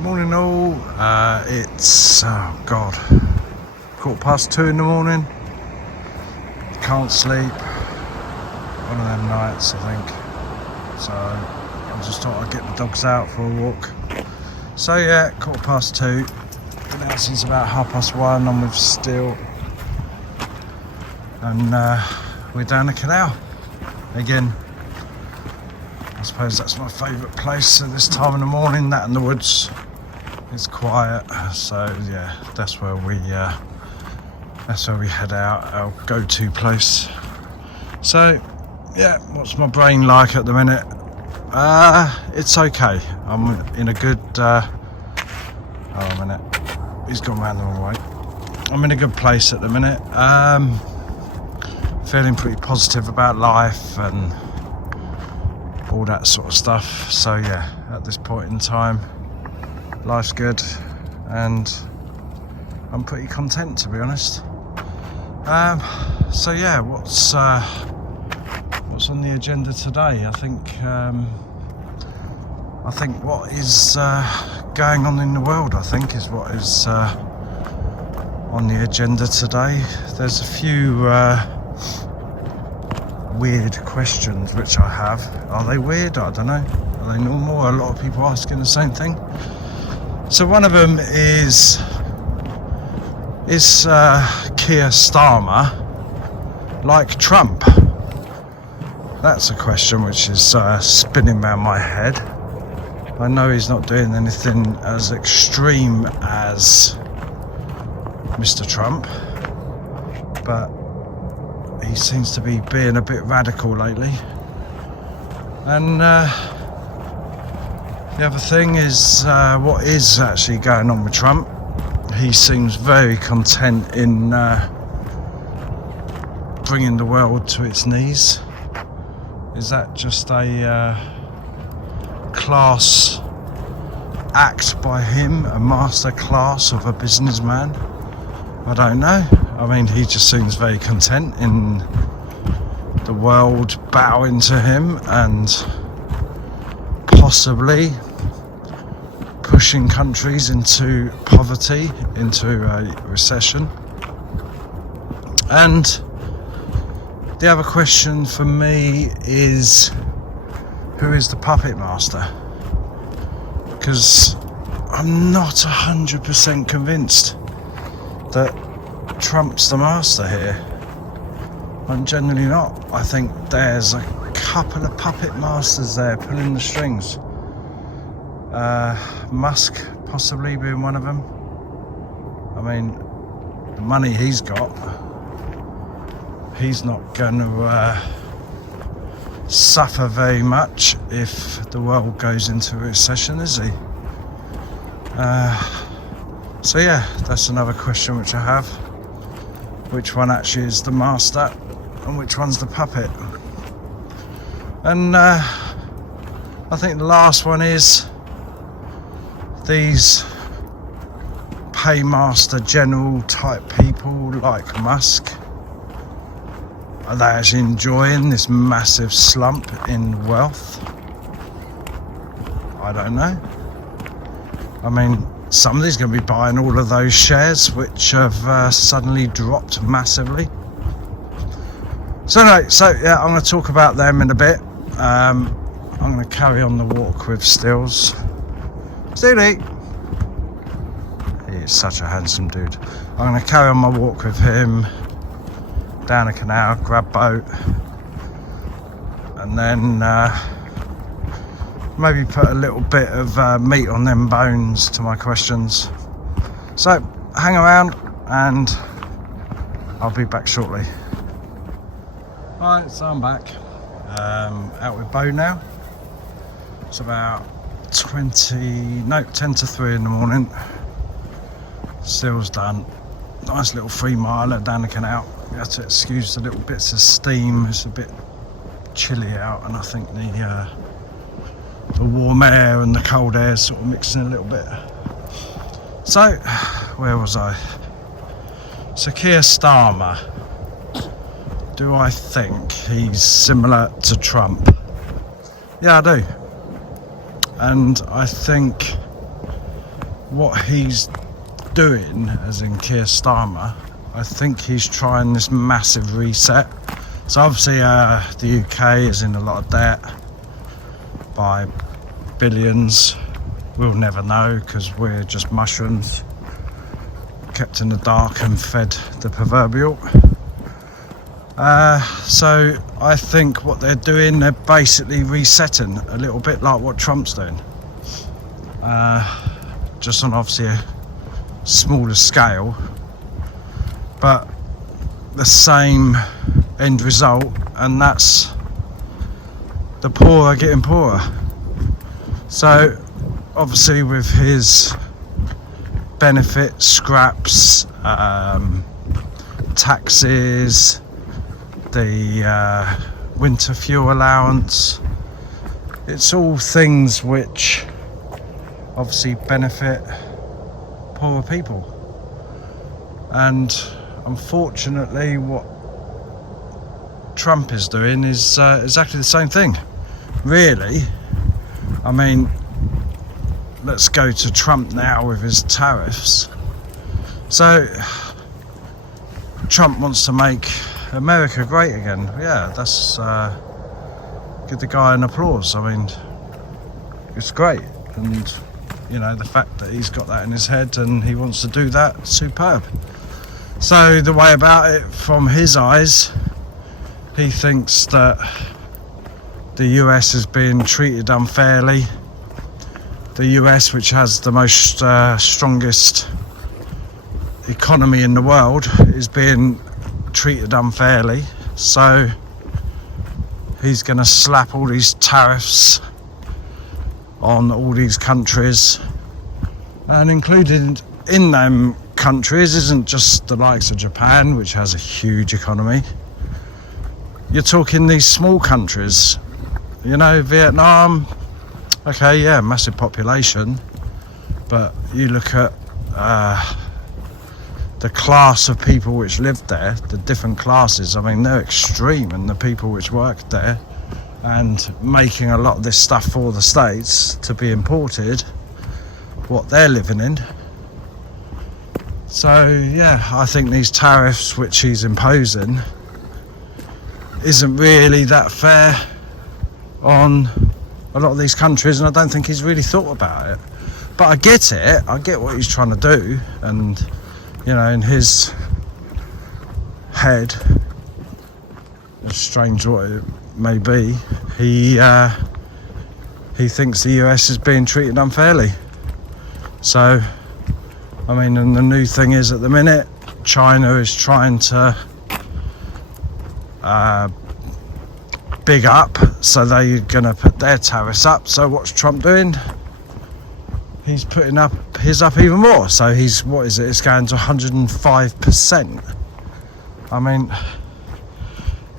Morning all, it's, 2:15 in the morning, can't sleep, one of them nights I think, so I just thought I'd get the dogs out for a walk. So yeah, 2:15, now since about 1:30 I'm with Steel, and we're down the canal again. I suppose that's my favourite place at this time in the morning, that and the woods. It's quiet, so yeah, that's where we head out, our go-to place. So yeah, what's my brain like at the minute? It's okay. I'm in a good a minute, he's gone round the wrong way. I'm in a good place at the minute, feeling pretty positive about life and all that sort of stuff. So yeah, at this point in time, life's good and I'm pretty content, to be honest. So yeah, what's on the agenda today? I think what is going on in the world, I think, is what is on the agenda today. There's a few weird questions which I have. Are they weird? I don't know. Are they normal? A lot of people asking the same thing. So one of them is Keir Starmer like Trump? That's a question which is spinning around my head. I know he's not doing anything as extreme as Mr. Trump, but he seems to be being a bit radical lately. And the other thing is what is actually going on with Trump. He seems very content in bringing the world to its knees. Is that just a class act by him, a master class of a businessman? I don't know. I mean, he just seems very content in the world bowing to him and possibly pushing countries into poverty, into a recession. And the other question for me is, who is the puppet master? Because I'm not 100% convinced that Trump's the master here. I'm genuinely not. I think there's a couple of puppet masters there pulling the strings. Musk possibly being one of them. I mean, the money he's got, he's not going to suffer very much if the world goes into a recession, is he? So yeah, that's another question which I have. Which one actually is the master and which one's the puppet? And I think the last one is these paymaster general type people like Musk. Are they actually enjoying this massive slump in wealth? I don't know. I mean, somebody's going to be buying all of those shares which have suddenly dropped massively. So anyway, yeah, I'm going to talk about them in a bit. I'm going to carry on the walk with Stills. Steely! He is such a handsome dude. I'm going to carry on my walk with him down a canal, grab boat, and then maybe put a little bit of meat on them bones to my questions. So hang around and I'll be back shortly. Right, so I'm back out with Bo now. It's about 10 to 3 in the morning. Still's done. Nice little 3 miler down the canal. You have to excuse the little bits of steam. It's a bit chilly out, and I think the warm air and the cold air sort of mixing a little bit. So, where was I? So Keir Starmer. Do I think he's similar to Trump? Yeah, I do. And I think what he's doing, as in Keir Starmer, I think he's trying this massive reset. So obviously the UK is in a lot of debt by billions. We'll never know because we're just mushrooms kept in the dark and fed the proverbial. So I think what they're doing, they're basically resetting a little bit like what Trump's doing, just on obviously a smaller scale, but the same end result, and that's the poor are getting poorer. So obviously with his benefits, scraps, taxes, the winter fuel allowance, it's all things which obviously benefit poorer people. And unfortunately what Trump is doing is exactly the same thing, really. I mean, let's go to Trump now with his tariffs. So Trump wants to make America great again. Yeah, that's give the guy an applause. I mean, it's great, and you know, the fact that he's got that in his head and he wants to do that, superb. So the way about it, from his eyes, he thinks that the US is being treated unfairly. The US, which has the most strongest economy in the world, is being treated unfairly. So he's going to slap all these tariffs on all these countries, and included in them countries isn't just the likes of Japan, which has a huge economy. You're talking these small countries, you know, Vietnam, okay, yeah, massive population, but you look at the class of people which lived there, the different classes, I mean, they're extreme, and the people which worked there and making a lot of this stuff for the States to be imported, what they're living in. So yeah, I think these tariffs which he's imposing isn't really that fair on a lot of these countries, and I don't think he's really thought about it. But I get it, I get what he's trying to do, and you know, in his head, as strange what it may be, he thinks the US is being treated unfairly. So I mean, and the new thing is, at the minute, China is trying to big up, so they're going to put their tariffs up. So what's Trump doing? He's putting up his up even more. So he's, what is it? It's going to 105%. I mean,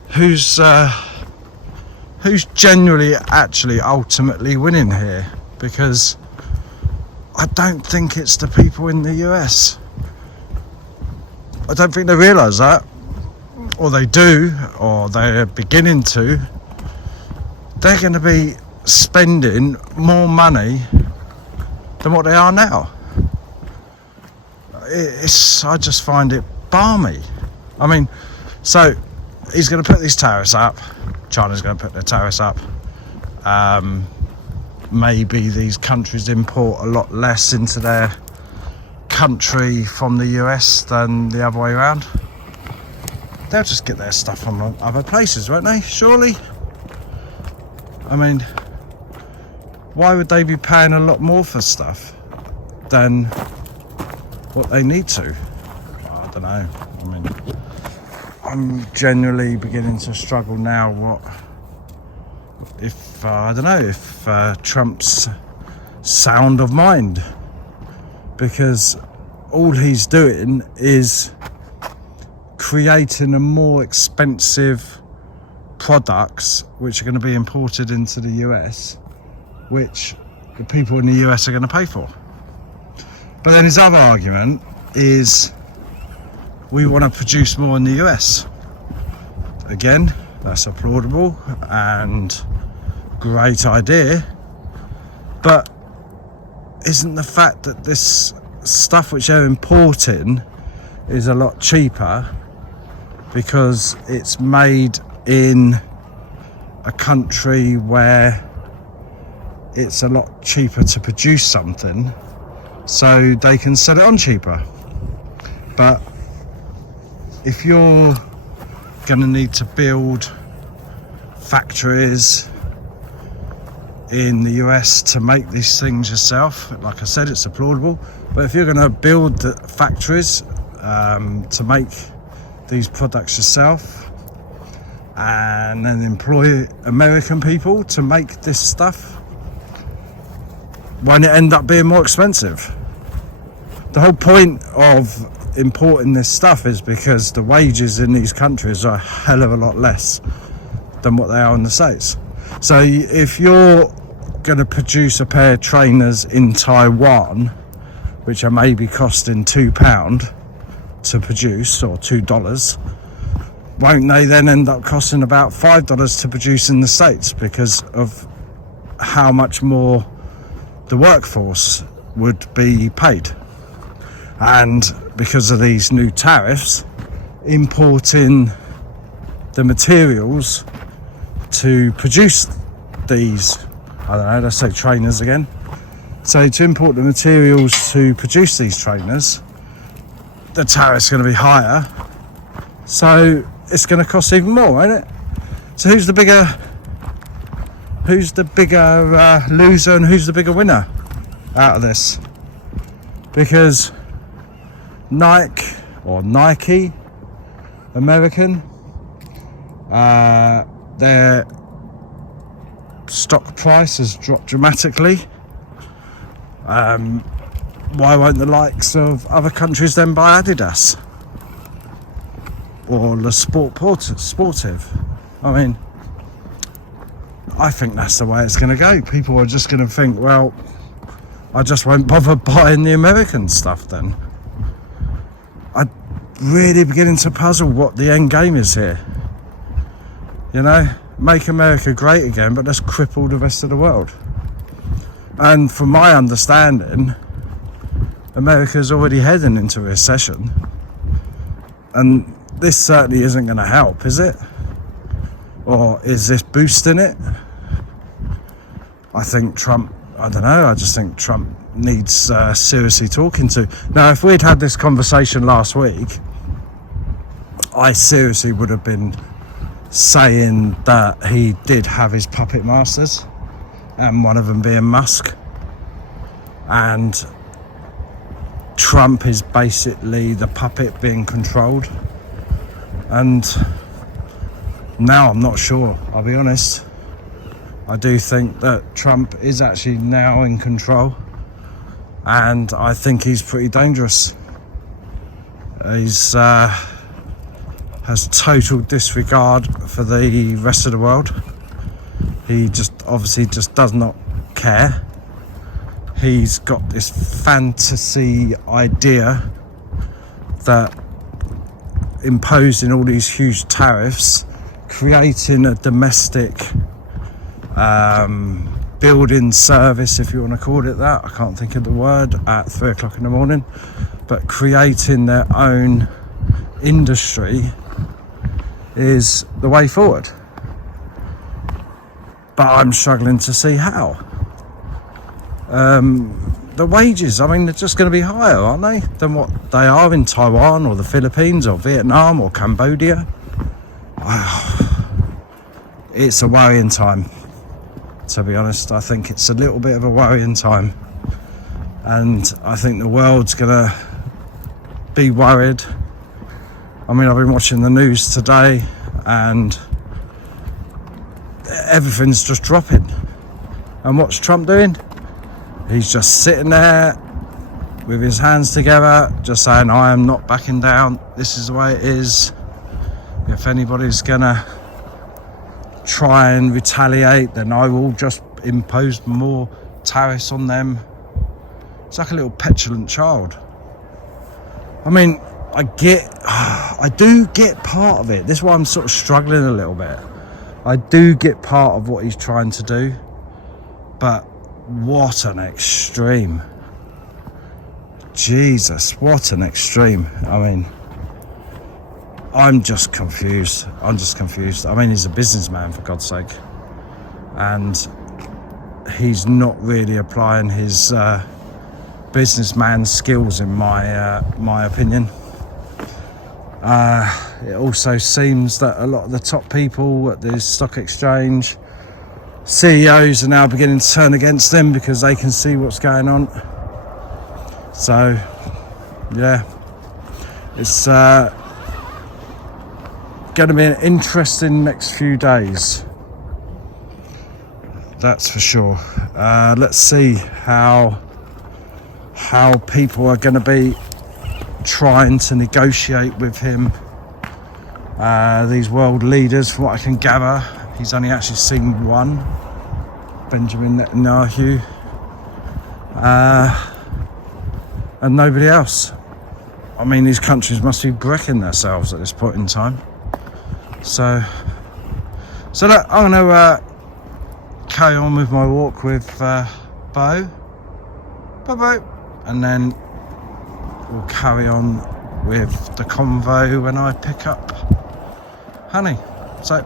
who's genuinely actually ultimately winning here? Because I don't think it's the people in the US. I don't think they realise that, or they do, or they're beginning to. They're going to be spending more money than what they are now. I just find it balmy. I mean, so he's going to put these tariffs up. China's going to put their tariffs up. Maybe these countries import a lot less into their country from the US than the other way around. They'll just get their stuff from other places, won't they? Surely. I mean, why would they be paying a lot more for stuff than what they need to? I don't know. I mean, I'm generally beginning to struggle now. What if I don't know if Trump's sound of mind, because all he's doing is creating a more expensive products which are going to be imported into the US, which the people in the US are going to pay for. But then his other argument is we want to produce more in the US. Again, that's applaudable and great idea, but isn't the fact that this stuff which they're importing is a lot cheaper because it's made in a country where it's a lot cheaper to produce something, so they can sell it on cheaper. But if you're going to need to build factories in the US to make these things yourself, like I said, it's applaudable. But if you're going to build the factories to make these products yourself and then employ American people to make this stuff, won't it end up being more expensive? The whole point of importing this stuff is because the wages in these countries are a hell of a lot less than what they are in the States. So if you're going to produce a pair of trainers in Taiwan, which are maybe costing £2 to produce, or $2, won't they then end up costing about $5 to produce in the States because of how much more the workforce would be paid? And because of these new tariffs, importing the materials to produce these, I don't know, let's say trainers again. So to import the materials to produce these trainers, the tariff's going to be higher. So it's going to cost even more, isn't it? So who's the bigger loser and who's the bigger winner out of this? Because Nike, American, their stock price has dropped dramatically. Why won't the likes of other countries then buy Adidas or Le Sportive? I mean, I think that's the way it's going to go. People are just going to think, well, I just won't bother buying the American stuff then. I'm really beginning to puzzle what the end game is here. You know, make America great again, but let's cripple the rest of the world. And from my understanding, America's already heading into a recession. And this certainly isn't going to help, is it? Or is this boosting it? I think Trump, I don't know, I just think Trump needs seriously talking to. Now, if we'd had this conversation last week, I seriously would have been saying that he did have his puppet masters, and one of them being Musk, and Trump is basically the puppet being controlled. And now I'm not sure, I'll be honest. I do think that Trump is actually now in control, and I think he's pretty dangerous. He's has total disregard for the rest of the world. He just obviously just does not care. He's got this fantasy idea that imposing all these huge tariffs, creating a domestic building service, if you want to call it that, I can't think of the word at 3 o'clock in the morning, but creating their own industry is the way forward. But I'm struggling to see how. The wages, I mean, they're just going to be higher, aren't they, than what they are in Taiwan or the Philippines or Vietnam or Cambodia. It's a worrying time, to be honest. I think it's a little bit of a worrying time, and I think the world's going to be worried. I mean, I've been watching the news today and everything's just dropping. And what's Trump doing? He's just sitting there with his hands together, just saying, I am not backing down. This is the way it is. If anybody's gonna try and retaliate, then I will just impose more tariffs on them. It's like a little petulant child. I mean, I do get part of it. This is why I'm sort of struggling a little bit. I do get part of what he's trying to do, but what an extreme. Jesus, what an extreme. I mean, I'm just confused. I mean, he's a businessman, for God's sake. And he's not really applying his businessman skills, in my opinion. It also seems that a lot of the top people at the stock exchange, CEOs, are now beginning to turn against him because they can see what's going on. So, yeah, it's going to be an interesting next few days. That's for sure. Let's see how people are going to be trying to negotiate with him. These world leaders, from what I can gather, he's only actually seen one, Benjamin Netanyahu, and nobody else. I mean, these countries must be bricking themselves at this point in time. So look, I'm going to carry on with my walk with Bo, and then we'll carry on with the convo when I pick up Honey. So,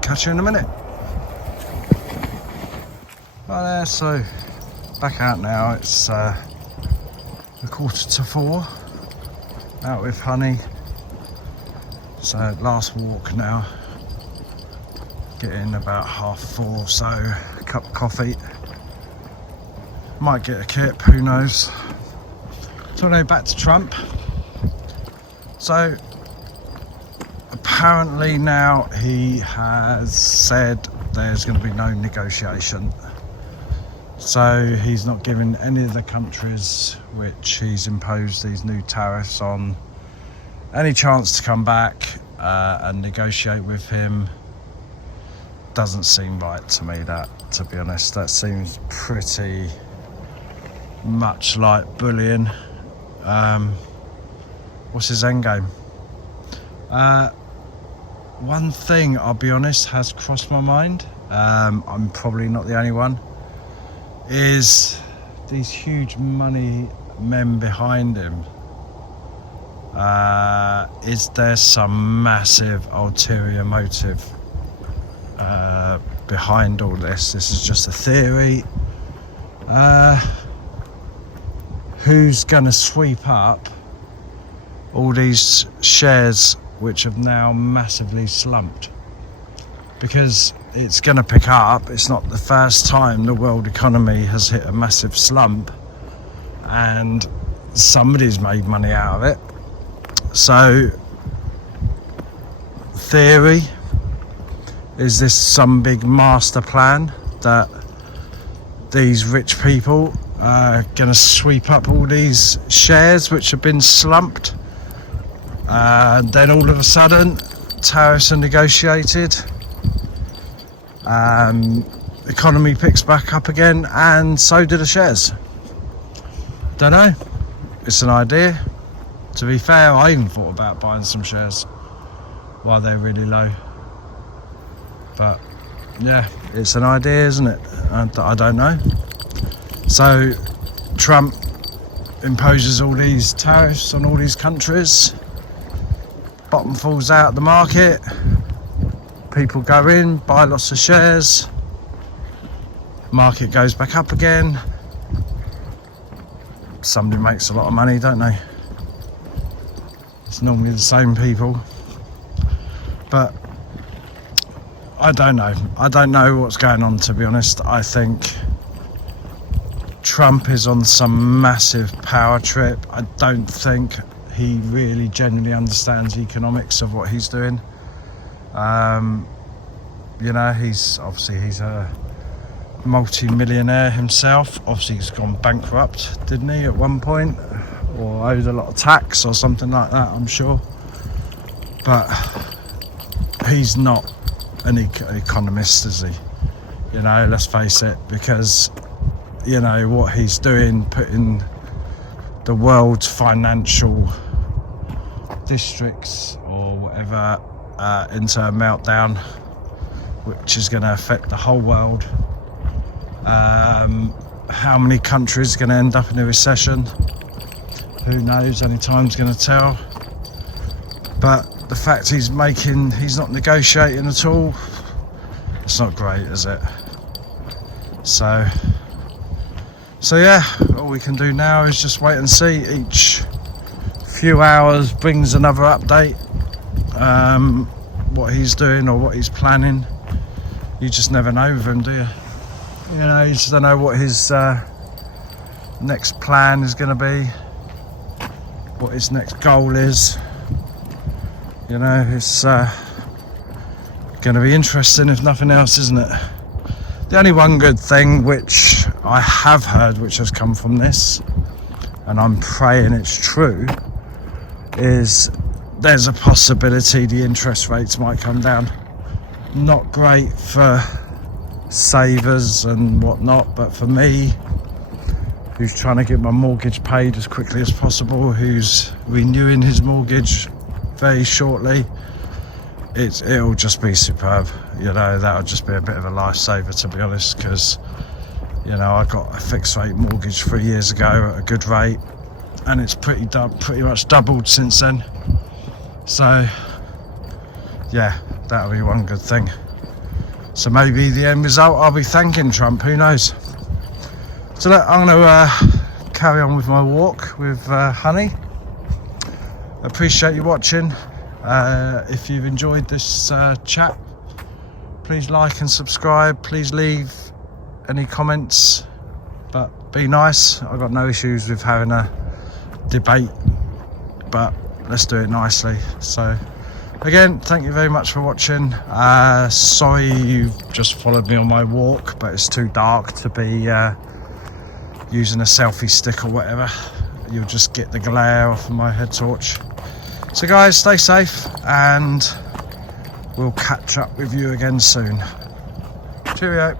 catch you in a minute. Right there, so back out now. It's 3:45. Out with Honey. So last walk now. Getting about 4:30 or so. A cup of coffee. Might get a kip, who knows. So now back to Trump. So apparently now he has said there's going to be no negotiation. So he's not giving any of the countries which he's imposed these new tariffs on any chance to come back and negotiate with him. Doesn't seem right to me, that, to be honest. That seems pretty much like bullying. What's his end game? One thing, I'll be honest, has crossed my mind. I'm probably not the only one. Is these huge money men behind him. Is there some massive ulterior motive behind all this? This is just a theory. Who's going to sweep up all these shares which have now massively slumped? Because it's going to pick up. It's not the first time the world economy has hit a massive slump, and somebody's made money out of it. So, theory, is this some big master plan that these rich people are going to sweep up all these shares which have been slumped, and then all of a sudden tariffs are negotiated, economy picks back up again, and so do the shares? Don't know. It's an idea. To be fair, I even thought about buying some shares while they're really low. But yeah, it's an idea, isn't it? I don't know. So Trump imposes all these tariffs on all these countries. Bottom falls out of the market. People go in, buy lots of shares. Market goes back up again. Somebody makes a lot of money, don't they? It's normally the same people. But I don't know. I don't know what's going on, to be honest. I think Trump is on some massive power trip. I don't think he really genuinely understands economics of what he's doing. You know, he's a multi-millionaire himself. Obviously he's gone bankrupt, didn't he, at one point, or owed a lot of tax or something like that, I'm sure. But he's not an economist, is he? You know, let's face it, because you know what he's doing, putting the world's financial districts or whatever into a meltdown, which is going to affect the whole world. How many countries are going to end up in a recession? Who knows, only time's going to tell. But the fact he's not negotiating at all, it's not great, is it? So yeah, all we can do now is just wait and see. Each few hours brings another update, what he's doing or what he's planning. You just never know with him, do you? You know, you just don't know what his next plan is going to be, what his next goal is. You know, it's going to be interesting if nothing else, isn't it? The only one good thing which I have heard, which has come from this, and I'm praying it's true, is there's a possibility the interest rates might come down. Not great for savers and whatnot, but for me, who's trying to get my mortgage paid as quickly as possible, who's renewing his mortgage very shortly, it'll just be superb. You know, that'll just be a bit of a lifesaver, to be honest, because, you know, I got a fixed rate mortgage 3 years ago at a good rate, and it's pretty much doubled since then. So yeah, that'll be one good thing. So maybe the end result, I'll be thanking Trump, who knows. So look, I'm going to carry on with my walk with Honey. Appreciate you watching. If you've enjoyed this chat, please like and subscribe. Please leave any comments, but be nice. I've got no issues with having a debate, but let's do it nicely. So again, thank you very much for watching. Sorry you've just followed me on my walk, but it's too dark to be using a selfie stick or whatever. You'll just get the glare off of my head torch. So guys, stay safe, and we'll catch up with you again soon. Cheerio.